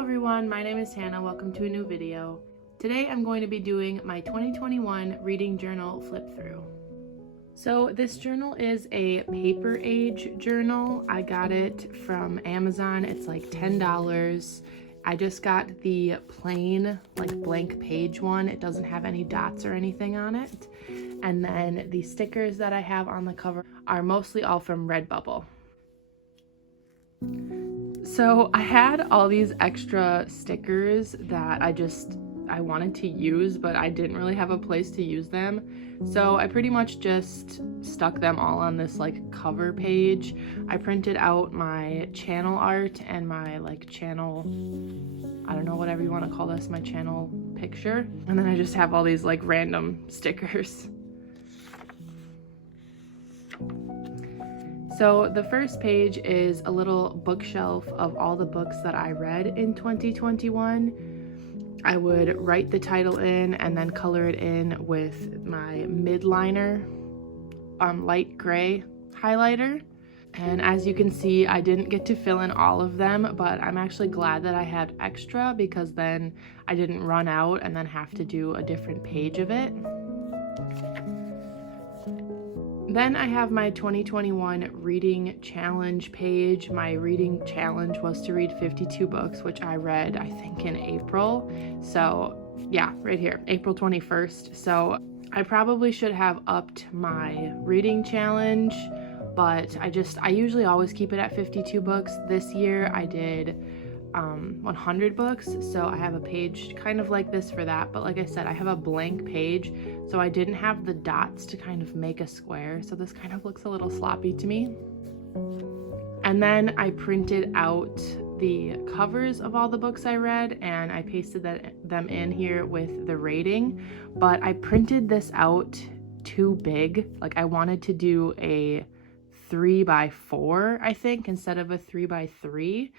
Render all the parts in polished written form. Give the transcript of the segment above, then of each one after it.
Hello everyone, my name is Hannah. Welcome to a new video. Today I'm going to be doing my 2021 reading journal flip through. So this journal is a paper age journal. I got it from Amazon. It's like $10. I just got the plain blank page one. It doesn't have any dots or anything on it. And then the stickers that I have on the cover are mostly all from Redbubble. So I had all these extra stickers that I wanted to use, but I didn't really have a place to use them. So I pretty much just stuck them all on this cover page. I printed out my channel art and my channel, I don't know, whatever you want to call this, my channel picture. And then I just have all these random stickers. So the first page is a little bookshelf of all the books that I read in 2021. I would write the title in and then color it in with my midliner light gray highlighter. And as you can see, I didn't get to fill in all of them, but I'm actually glad that I had extra because then I didn't run out and then have to do a different page of it. Then I have my 2021 reading challenge page. My reading challenge was to read 52 books, which I read, I think, in April. So yeah, right here, April 21st. So I probably should have upped my reading challenge, but I usually always keep it at 52 books. This year I did 100 books, so I have a page kind of like this for that, but like I said, I have a blank page, so I didn't have the dots to kind of make a square, so this kind of looks a little sloppy to me. And then I printed out the covers of all the books I read and I pasted them in here with the rating, but I printed this out too big. I wanted to do a 3x4, I think, instead of a 3x3.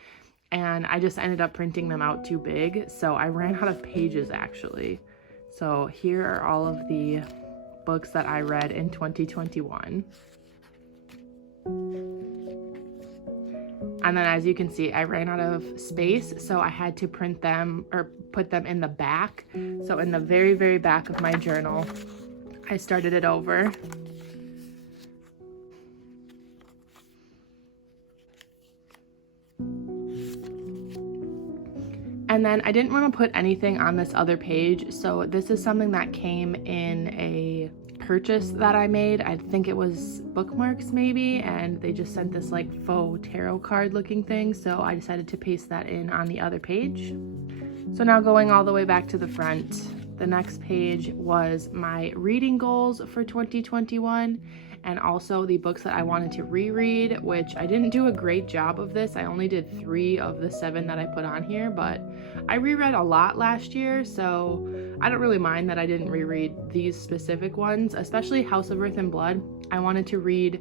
And I just ended up printing them out too big, so I ran out of pages actually. So here are all of the books that I read in 2021. And then as you can see, I ran out of space, so I had to print them or put them in the back. So in the very, very back of my journal, I started it over. And then I didn't want to put anything on this other page, so this is something that came in a purchase that I made. I think it was Bookmarks maybe, and they just sent this faux tarot card looking thing, so I decided to paste that in on the other page. So now going all the way back to the front, the next page was my reading goals for 2021. And also the books that I wanted to reread, which I didn't do a great job of this. I only did 3 of the 7 that I put on here, but I reread a lot last year, so I don't really mind that I didn't reread these specific ones, especially House of Earth and Blood. I wanted to read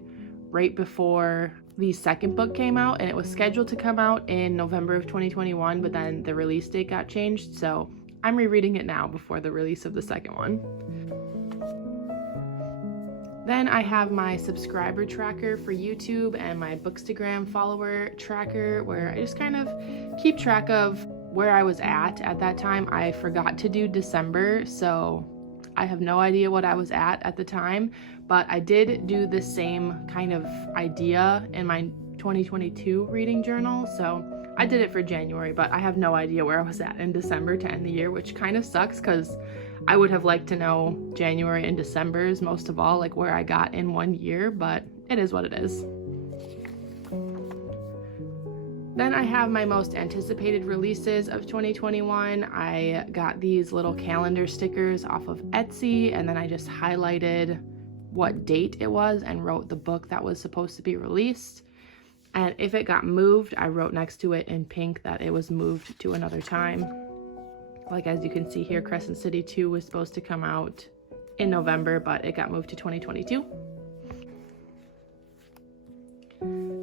right before the second book came out, and it was scheduled to come out in November of 2021, but then the release date got changed, so I'm rereading it now before the release of the second one. Then I have my subscriber tracker for YouTube and my Bookstagram follower tracker, where I just kind of keep track of where I was at that time. I forgot to do December, so I have no idea what I was at the time, but I did do the same kind of idea in my 2022 reading journal, so I did it for January, but I have no idea where I was at in December to end the year, which kind of sucks because I would have liked to know January and December's most of all, where I got in one year, but it is what it is. Then I have my most anticipated releases of 2021. I got these little calendar stickers off of Etsy, and then I just highlighted what date it was and wrote the book that was supposed to be released. And if it got moved, I wrote next to it in pink that it was moved to another time. As you can see here, Crescent City 2 was supposed to come out in November, but it got moved to 2022.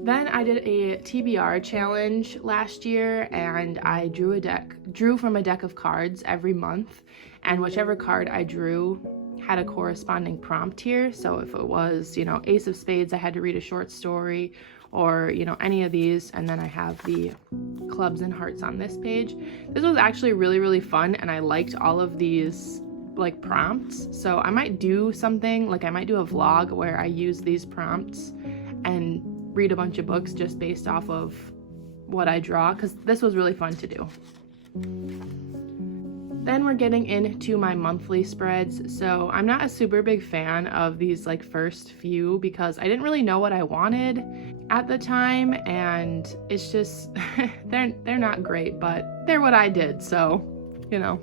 Then I did a TBR challenge last year, and I drew from a deck of cards every month, and whichever card I drew had a corresponding prompt here. So if it was, Ace of Spades, I had to read a short story, or, you know, any of these. And then I have the clubs and hearts on this page. This was actually really, really fun, and I liked all of these like prompts. So I might do something, like I might do a vlog where I use these prompts and read a bunch of books just based off of what I draw, because this was really fun to do. Then we're getting into my monthly spreads. So I'm not a super big fan of these like first few because I didn't really know what I wanted at the time, and it's just they're not great, but they're what I did, so you know,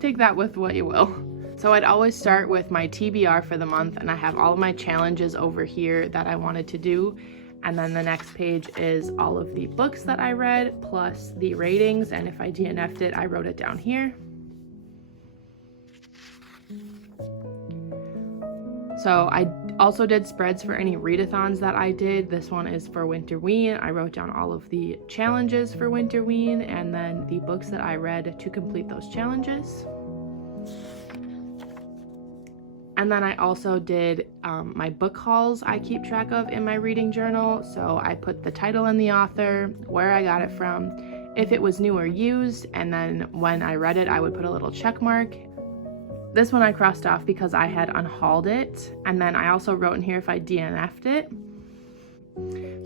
take that with what you will. So I'd always start with my TBR for the month, and I have all of my challenges over here that I wanted to do. And then the next page is all of the books that I read plus the ratings, and if I DNF'd it, I wrote it down here. So I also did spreads for any readathons that I did. This one is for Winterween. I wrote down all of the challenges for Winterween and then the books that I read to complete those challenges. And then I also did my book hauls I keep track of in my reading journal. So I put the title and the author, where I got it from, if it was new or used, and then when I read it, I would put a little check mark. This one I crossed off because I had unhauled it, and then I also wrote in here if I DNF'd it.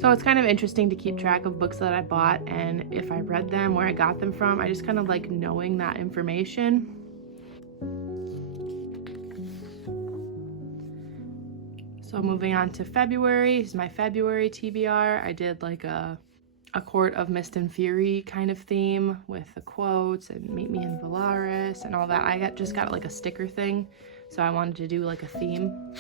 So it's kind of interesting to keep track of books that I bought and if I read them, where I got them from. I just kind of like knowing that information. So moving on to February, is my February TBR. I did like a Court of Mist and Fury kind of theme with the quotes and Meet Me in Valaris and all that. I just got like a sticker thing, so I wanted to do like a theme.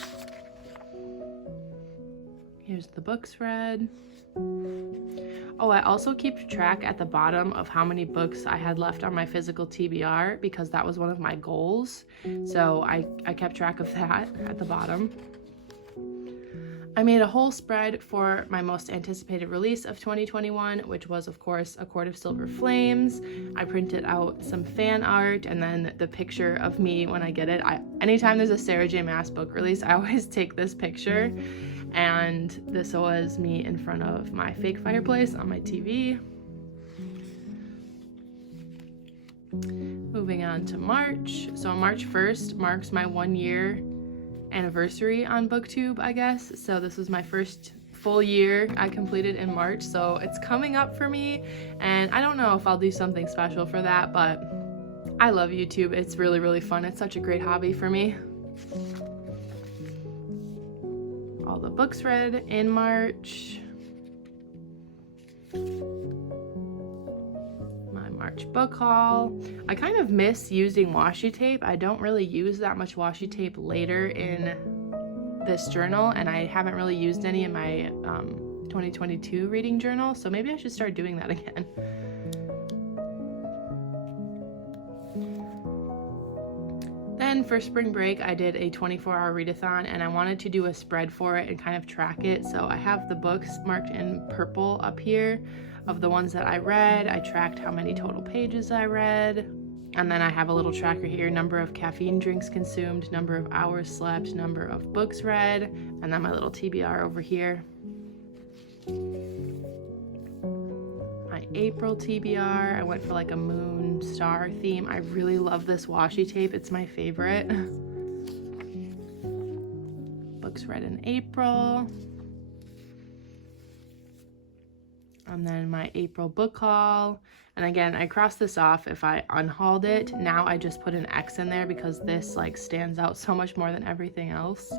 Here's the books read. Oh, I also keep track at the bottom of how many books I had left on my physical TBR because that was one of my goals. So I kept track of that at the bottom. I made a whole spread for my most anticipated release of 2021, which was, of course, A Court of Silver Flames. I printed out some fan art and then the picture of me when I get it. Anytime there's a Sarah J. Maas book release, I always take this picture. And this was me in front of my fake fireplace on my TV. Moving on to March. So March 1st marks my 1-year anniversary on BookTube, I guess. So this was my first full year I completed in March, so it's coming up for me, and I don't know if I'll do something special for that, but I love YouTube. It's really, really fun. It's such a great hobby for me. All the books read in March. March book haul. I kind of miss using washi tape. I don't really use that much washi tape later in this journal, and I haven't really used any in my 2022 reading journal, so maybe I should start doing that again. Then for spring break, I did a 24-hour readathon, and I wanted to do a spread for it and kind of track it. So I have the books marked in purple up here of the ones that I read. I tracked how many total pages I read. And then I have a little tracker here, number of caffeine drinks consumed, number of hours slept, number of books read, and then my little TBR over here. My April TBR, I went for like a moon star theme. I really love this washi tape. It's my favorite. Books read in April. And then my April book haul. And again, I crossed this off if I unhauled it. Now I just put an X in there because this like stands out so much more than everything else.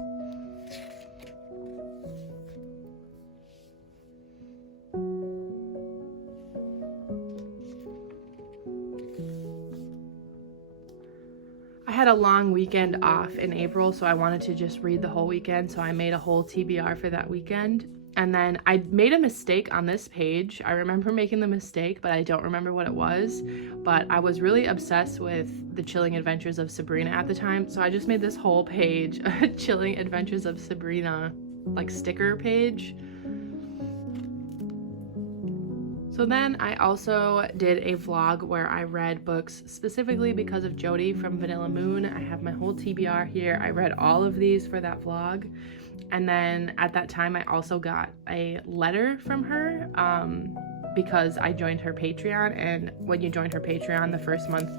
I had a long weekend off in April, so I wanted to just read the whole weekend, so I made a whole TBR for that weekend. And then I made a mistake on this page. I remember making the mistake, but I don't remember what it was. But I was really obsessed with The Chilling Adventures of Sabrina at the time, so I just made this whole page a Chilling Adventures of Sabrina like sticker page. So then I also did a vlog where I read books specifically because of Jody from Vanilla Moon. I have my whole TBR here. I read all of these for that vlog. And then at that time, I also got a letter from her because I joined her Patreon. And when you join her Patreon the first month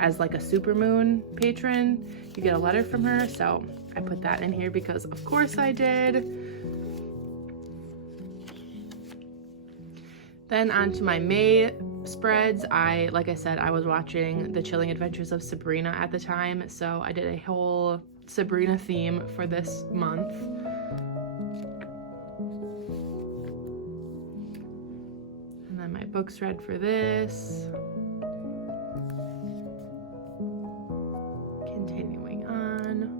as like a supermoon patron, you get a letter from her. So I put that in here because of course I did. Then on to my May spreads. Like I said, I was watching The Chilling Adventures of Sabrina at the time. So I did a whole Sabrina theme for this month. And then my books read for this. Continuing on.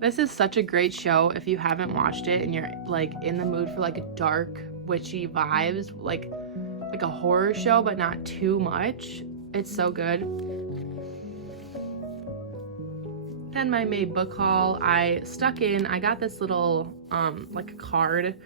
This is such a great show if you haven't watched it and you're like in the mood for like a dark, witchy vibes, like a horror show, but not too much. It's so good. Then my May book haul, I got this little like a card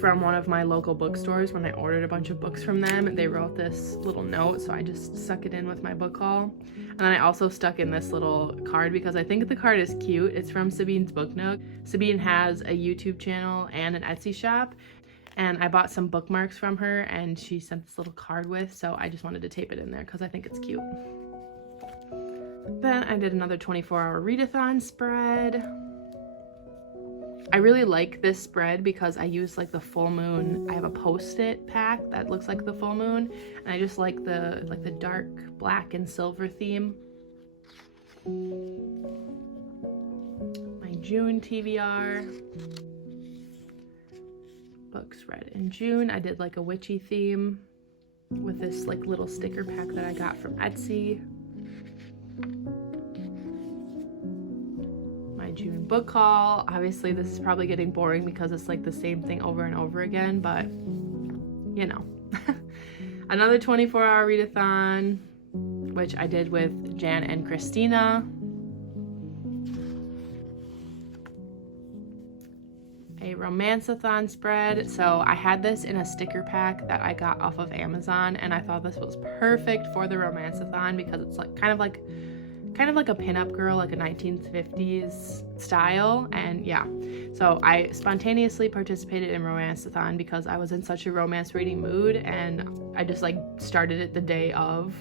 from one of my local bookstores when I ordered a bunch of books from them. They wrote this little note, so I just stuck it in with my book haul. And then I also stuck in this little card because I think the card is cute. It's from Sabine's Book Nook. Sabine has a YouTube channel and an Etsy shop, and I bought some bookmarks from her and she sent this little card with, so I just wanted to tape it in there because I think it's cute. Then I did another 24-hour readathon spread. I really like this spread because I use like the full moon. I have a post-it pack that looks like the full moon, and I just like the dark black and silver theme. My June TBR. Books read in June. I did like a witchy theme with this like little sticker pack that I got from Etsy. My June book haul. Obviously this is probably getting boring because it's like the same thing over and over again, but you know. Another 24-hour readathon, which I did with Jan and Christina. A romance-a-thon spread. So I had this in a sticker pack that I got off of Amazon, and I thought this was perfect for the romance-a-thon because it's like kind of like a pinup girl, like a 1950s style. And yeah, so I spontaneously participated in romance-a-thon because I was in such a romance reading mood, and I just like started it the day of.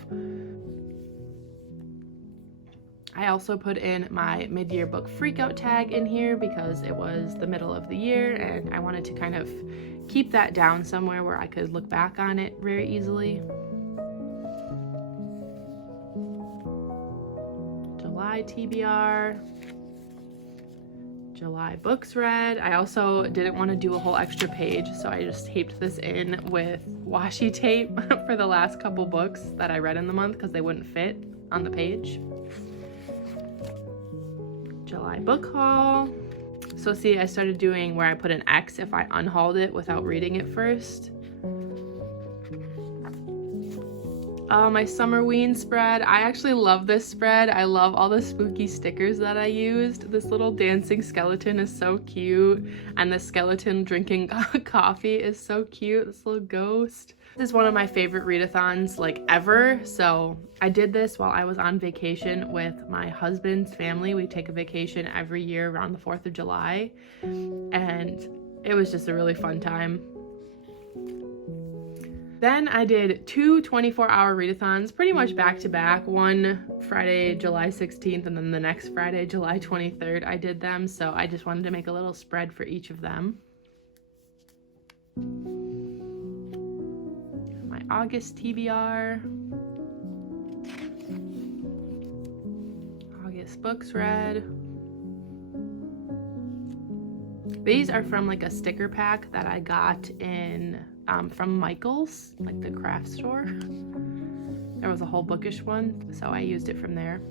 I also put in my mid-year book freakout tag in here because it was the middle of the year and I wanted to kind of keep that down somewhere where I could look back on it very easily. July TBR. July books read. I also didn't want to do a whole extra page, so I just taped this in with washi tape for the last couple books that I read in the month because they wouldn't fit on the page. July book haul. So see, I started doing where I put an X if I unhauled it without reading it first. My Summerween spread. I actually love this spread. I love all the spooky stickers that I used. This little dancing skeleton is so cute, and the skeleton drinking coffee is so cute. This little ghost. This is one of my favorite readathons like ever. So I did this while I was on vacation with my husband's family. We take a vacation every year around the 4th of July, and it was just a really fun time. Then I did two 24-hour readathons pretty much back to back. One Friday, July 16th, and then the next Friday, July 23rd, I did them. So I just wanted to make a little spread for each of them. My August TBR. August books read. These are from like a sticker pack that I got in from Michael's, like the craft store. There was a whole bookish one, so I used it from there.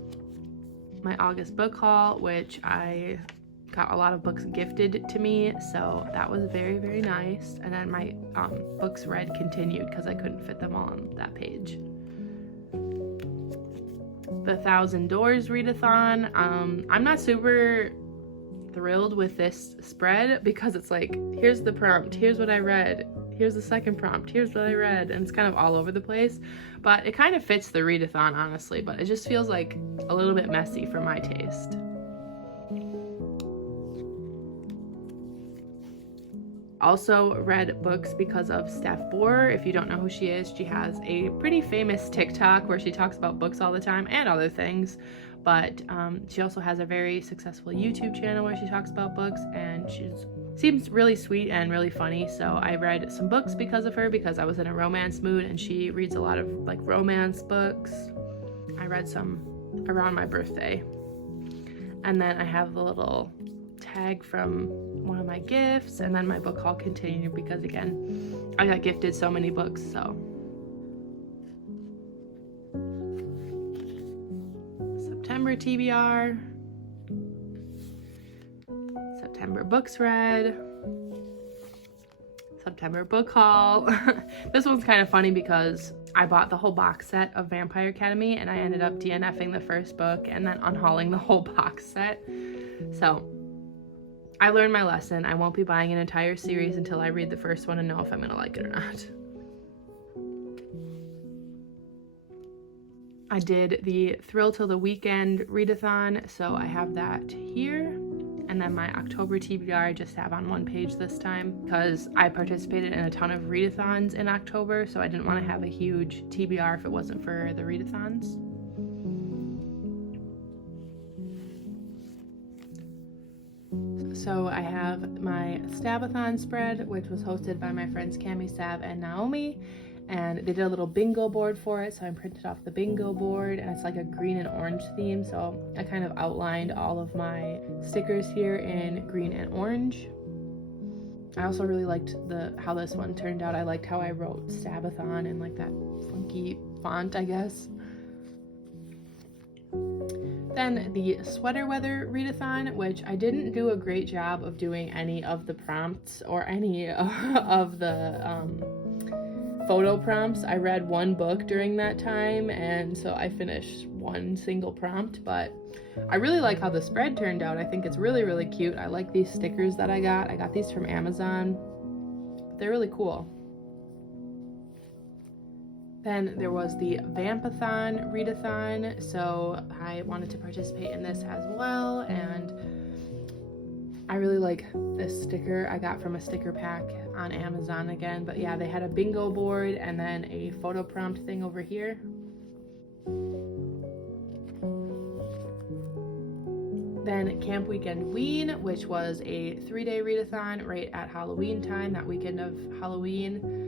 My August book haul, which I got a lot of books gifted to me, so that was very, very nice. And then my books read continued because I couldn't fit them all on that page. The 1,000 Doors readathon. I'm not super thrilled with this spread because it's like, here's the prompt, here's what I read, here's the second prompt, here's what I read, and it's kind of all over the place. But it kind of fits the readathon, honestly, but it just feels like a little bit messy for my taste. Also read books because of Steph Bohr. If you don't know who she is, she has a pretty famous TikTok where she talks about books all the time and other things. But she also has a very successful YouTube channel where she talks about books, and she seems really sweet and really funny. So I read some books because of her, because I was in a romance mood, and she reads a lot of like romance books. I read some around my birthday. And then I have the little tag from one of my gifts, and then my book haul continued because, again, I got gifted so many books. So September TBR, September books read, September book haul. This one's kind of funny because I bought the whole box set of Vampire Academy, and I ended up DNFing the first book and then unhauling the whole box set. So I learned my lesson. I won't be buying an entire series until I read the first one and know if I'm gonna like it or not. I did the Thrill Till the Weekend readathon, so I have that here. And then my October TBR I just have on one page this time because I participated in a ton of readathons in October, so I didn't want to have a huge TBR if it wasn't for the readathons. So I have my Stabathon spread, which was hosted by my friends Cami, Stab, and Naomi, and they did a little bingo board for it, so I printed off the bingo board, and it's like a green and orange theme, so I kind of outlined all of my stickers here in green and orange. I also really liked how this one turned out. I liked how I wrote Stabathon in like that funky font, I guess. Then the Sweater Weather readathon, which I didn't do a great job of doing any of the prompts or any of the photo prompts. I read one book during that time, and so I finished one single prompt, but I really like how the spread turned out. I think it's really, really cute. I like these stickers that I got. I got these from Amazon. They're really cool. Then there was the Vampathon readathon, so I wanted to participate in this as well, and I really like this sticker I got from a sticker pack on Amazon again. But yeah, they had a bingo board and then a photo prompt thing over here. Then Camp Weekend Ween, which was a 3-day readathon right at Halloween time, that weekend of Halloween.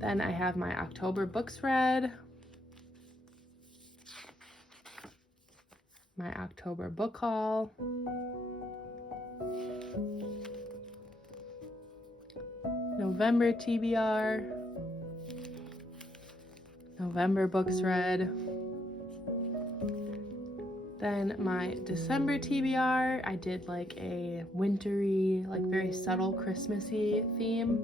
Then I have my October books read, my October book haul, November TBR, November books read, then my December TBR, I did like a wintry, like very subtle Christmassy theme.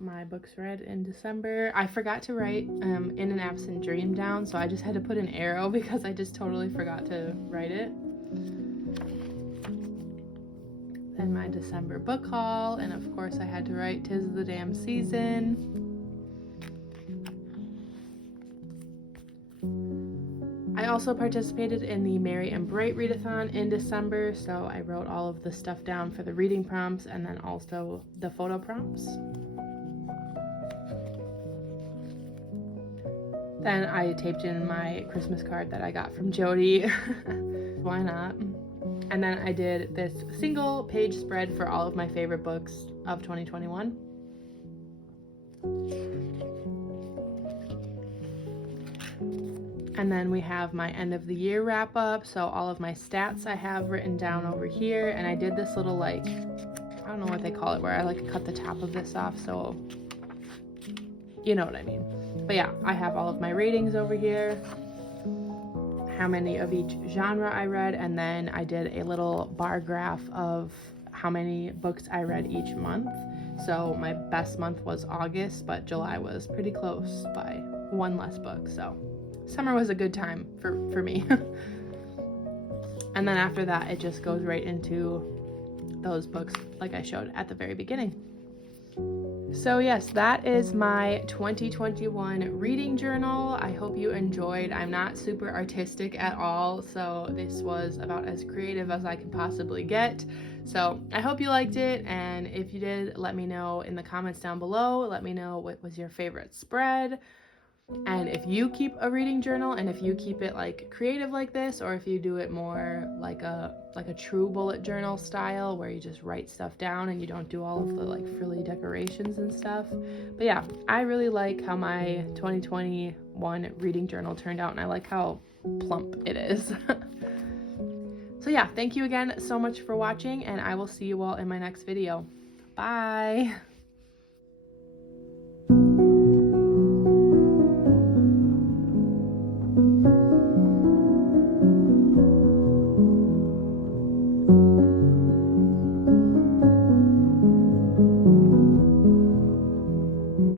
My books read in December. I forgot to write In an Absent Dream down, so I just had to put an arrow because I just totally forgot to write it. Then my December book haul, and of course I had to write 'Tis the Damn Season. I also participated in the Merry and Bright readathon in December, so I wrote all of the stuff down for the reading prompts and then also the photo prompts. Then I taped in my Christmas card that I got from Jody. Why not? And then I did this single page spread for all of my favorite books of 2021. And then we have my end of the year wrap up. So all of my stats I have written down over here. And I did this little like, I don't know what they call it, where I like cut the top of this off. So you know what I mean. But yeah, I have all of my ratings over here, how many of each genre I read, and then I did a little bar graph of how many books I read each month. So my best month was August, but July was pretty close by one less book. So summer was a good time for me. And then after that, it just goes right into those books like I showed at the very beginning. So yes, that is my 2021 reading journal. I hope you enjoyed. I'm not super artistic at all, so this was about as creative as I can possibly get. So I hope you liked it, and if you did, let me know in the comments down below. Let me know what was your favorite spread. And if you keep a reading journal, and if you keep it like creative like this, or if you do it more like a true bullet journal style where you just write stuff down and you don't do all of the like frilly decorations and stuff. But yeah, I really like how my 2021 reading journal turned out, and I like how plump it is. So yeah, thank you again so much for watching, and I will see you all in my next video. Bye!